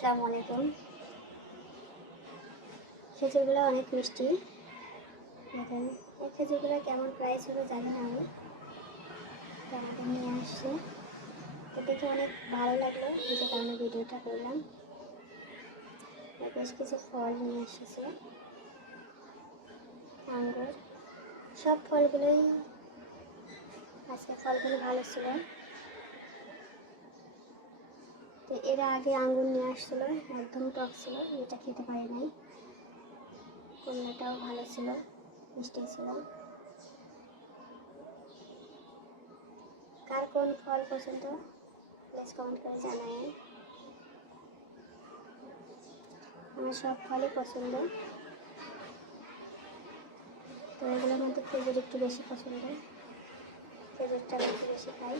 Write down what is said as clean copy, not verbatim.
আসসালামু আলাইকুম। খেজুরগুলো অনেক মিষ্টি। দেখেন এই খেজুরগুলো কেমন প্রাইস হবে জানি না আমি, তো আমাকে নিয়ে আসছে, তো দেখে অনেক ভালো লাগলো, যে কারণে ভিডিওটা করলাম। বেশ কিছু ফল নিয়ে এসেছে, আঙ্গুর, সব ফলগুলোই আজকে ফলগুলো ভালো ছিল। তো এর আগে আঙ্গুর নিয়ে আসছিলো, একদম টক ছিল, এটা খেতে পারি নাই। কমলাটাও ভালো ছিল, মিষ্টি ছিল। কার কোন ফল পছন্দ প্লিজ কমেন্ট করে জানাই। আমার সব ফলই পছন্দ, তো এগুলোর মধ্যে খেজুর একটু বেশি পছন্দ, খেজুরটা একটু বেশি খাই।